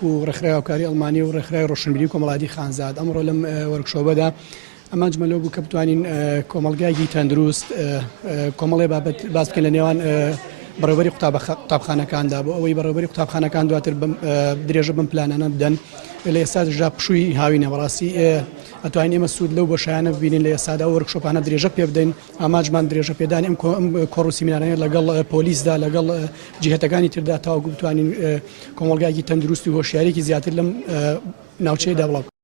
وەکو ڕێکخراوەکاری ئەڵمانی و ڕێکخراوی ڕۆشنبیری و کۆمەڵایەتی خانزاد ئەمڕۆ لەم وەرکشۆپەدا ئەمان جمەلۆ بوو کە بتوانین کۆمەڵگایەکی تەندروست کۆمەڵێ بابەت باس بکەین لە نێوان بەڕێوەبەری قوتابخانەکاندا بۆ ئەوەی بەڕێوەبەری قوتابخانەکان دواتر درێژە بم پلانانە بدەن لە ئێستاژا پشووی هاوینە بەڕاستی ئەتوانین ئێمە سوود لەو بۆشایانە ببینین لە ئێستادا و وەرکشۆپانە درێژە پێ بدەین ئاماژمان درێژە پێدانی ئەم کۆڕ و سیمینارانە لەگەڵ پۆلیسدا لەگەڵ جهێتەکانی تردا تاوەکو بتوانین کۆمەڵگایەکی تەندروست و هۆشیارێکی زیاتر لەم ناوچەیەدا بڵاو